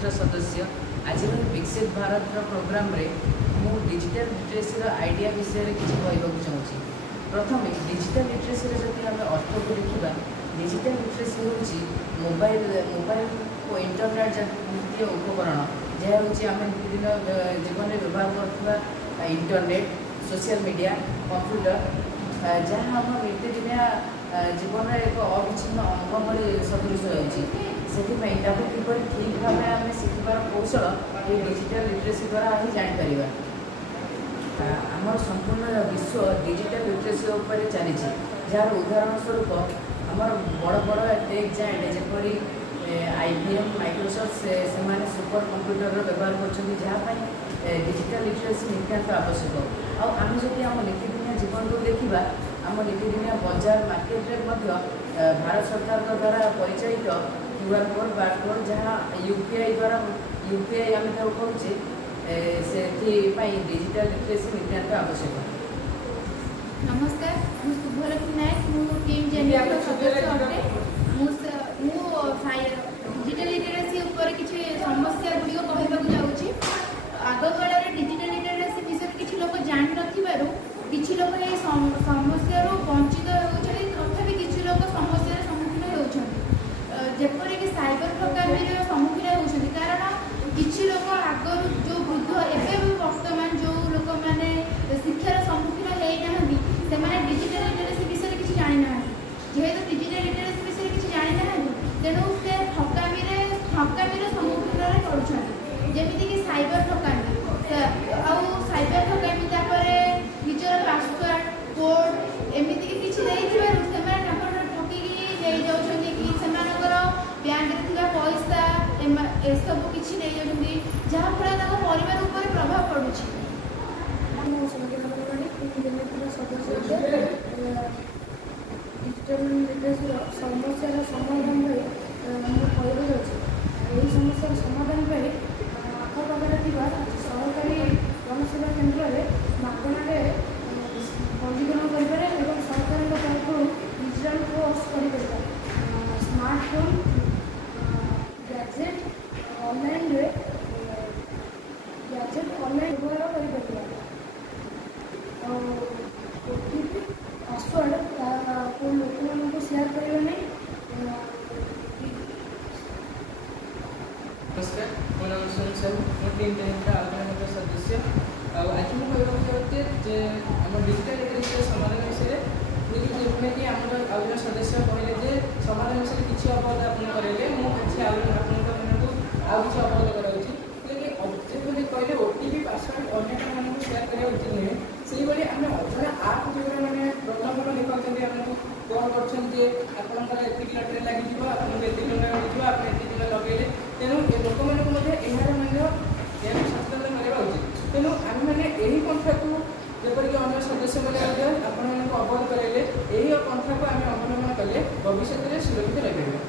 वरिष्ठ सदस्य आज विकसित भारत प्रोग्राम रे मु डिजिटल लिटरेसी आइडिया विषय में किसी कहवाक चाहूँगी। प्रथम डिजिटल लिटरेसी जब आम अर्थ को देखा डिजिटल लिटरेसी हूँ मोबाइल और इंटरनेट जातीय उपकरण जहाँ हूँ आम नितिदिन जीवन में व्यवहार कर इंटरनेट सोशल मीडिया कंप्यूटर जहाँ आम नितिदिनिया जीवन में एक अविच्छिन्न अंग भाई सदृश होती किपर ठीक भाव आम शिखार कौशल ये डिजिटल लिटरेसी द्वारा ही जापर आमर संपूर्ण विश्व डिजिटल लिटरेसी उपर चली जार उदाहरण स्वरूप आमर बड़ बड़ टेक जायंट जपरी IBM माइक्रोसॉफ्ट से सुपर कंप्यूटर व्यवहार कर डिजिटल लिटरेसी नितांत आवश्यक। आम जब आम नीतिदिनिया जीवन को देखा आम नीतिदिनिया बजार मार्केट भारत सरकार द्वारा परिचालित QR कोड बारकोड जहाँ UPI द्वारा UPI आम कहूँ से डिजिटल लिटरेसी नितांत आवश्यक। नमस्कार मु शुभलक्ष्मी नायक मु टीम जेनियर सदस्य अटे मु डिजिटल लिटरेसी ऊपर किसी समस्या गुड़िक कहवाक जाऊँगी। आग काल डिजिटल लिटरेसी विषय किसी लोग जान नथिबारु किसी लोग ये समस्या वंचित होती तथापि किसी लोग समस्या सम्मुखीन होती जेपरि कि साइबर ठकामी सम्मुखीन होती कारण किसी लोग आगर जो वृद्ध एवं वर्तमान जो लोक मैंने शिक्षार सम्मुखीन होना से डिजिटल लिटरेसी विषय किसी जानी ना जेहेतु डिजिटल लिटरेसी विषय किसी जानी ना तेणु से ठकामी सम्मुखीन करमती कि साइबर ठकामी साइबर ठकामी निजर पासवर्ड कोड एमती किसी ठकिकी नहीं जाऊँगी कि बैंक पैसा एसबू किसी नहीं जाऊँगी जहाँफल परिवार उपर प्रभाव पड़ुछि। डिजिटल लिटरेसी समस्या समाधान यही समस्या समाधान आखपाखे सरकारी जनसेवा केन्द्र में मागणारे पंजीकरण करें और सरकार तरफ डिजिटल कोर्स कर स्मार्टफोन गैजेट ऑनलाइन व्यवहार कर OTP पासवर्ड को लोक शेयर करें नहीं। नमस्कार मो नाम सुनील साहू मो टीम जेनियर सदस्य आज मुझे कहते जे आम डिजिटल लिटरेसी समाधान विषय में कि आम आज सदस्य कहले जे समाधान विषय किसी अवगत आप करेंगे मुझे आपको अवगत कराऊँगी जब कहले OTP पासवर्ड अन्य शेयर करने उचित नुहे से भाई आम अधरा आप जो मैंने प्रथम देखते आमको कौन कर लटरी लगे आपको आप लगे तेणु लोक यार सचेतन करवा उचित तेणु आम मैंने यही पंथा को जपरिक अन्य सदस्य मैंने आपको अवगत कराइले यही पंथा को आम अवलम्बन कले भविष्य में सुरक्षित रही।